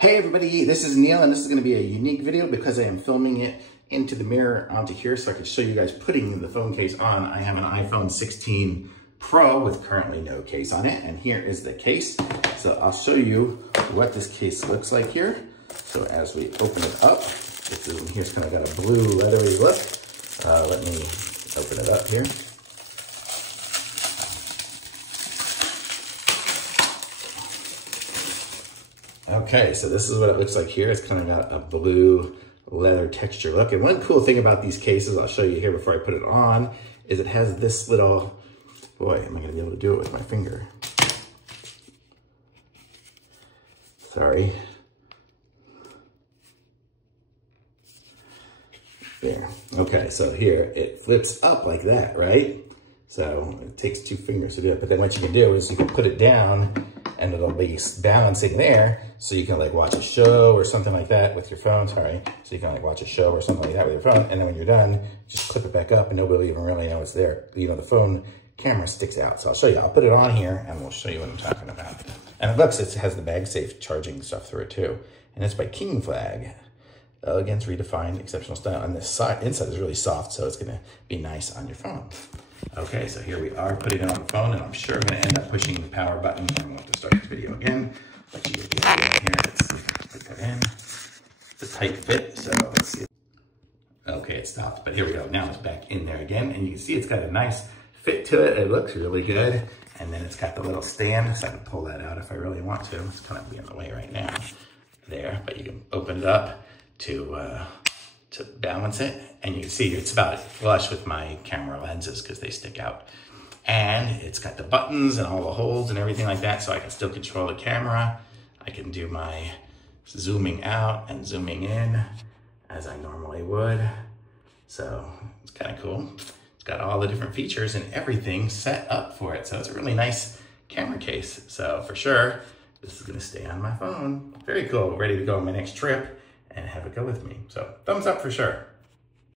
Hey everybody, this is Neil and this is going to be a unique video because I am filming it into the mirror onto here so I can show you guys putting the phone case on. I have an iPhone 16 Pro with currently no case on it, and here is the case. So I'll show you what this case looks like here. So as we open it up, this is, here's kind of got a blue leathery look. Let me open it up here. Okay, so this is what it looks like here. It's kind of got a blue leather texture look. And one cool thing about these cases, I'll show you here before I put it on, is it has this little, boy, am I gonna be able to do it with my finger? Sorry. There, okay, so here, it flips up like that, right? So it takes two fingers to do it, but then what you can do is you can put it down and it'll be balancing there, so you can like watch a show or something like that with your phone, sorry. So you can like watch a show or something like that with your phone, and then when you're done, just clip it back up and nobody will even really know it's there. You know, the phone camera sticks out. So I'll show you, I'll put it on here and we'll show you what I'm talking about. And it looks, it has the MagSafe charging stuff through it too. And it's by Kingflag. Elegance, redefined, exceptional style. And this side, inside is really soft, so it's gonna be nice on your phone. Okay, so here we are putting it on the phone, and I'm sure I'm gonna end up pushing the power button. I'm going to start this video again. Let you get the idea here. Let's see if I can put that in. It's a tight fit, so let's see. Okay, it stopped, but here we go. Now it's back in there again, and you can see it's got a nice fit to it. It looks really good. And then it's got the little stand, so I can pull that out if I really want to. It's kind of in the way right now. There, but you can open it up to balance it, and you can see it's about flush with my camera lenses because they stick out. And it's got the buttons and all the holes and everything like that, so I can still control the camera. I can do my zooming out and zooming in as I normally would. So it's kind of cool. It's got all the different features and everything set up for it. So it's a really nice camera case. So for sure, this is gonna stay on my phone. Very cool, ready to go on my next trip and have it go with me. So thumbs up for sure.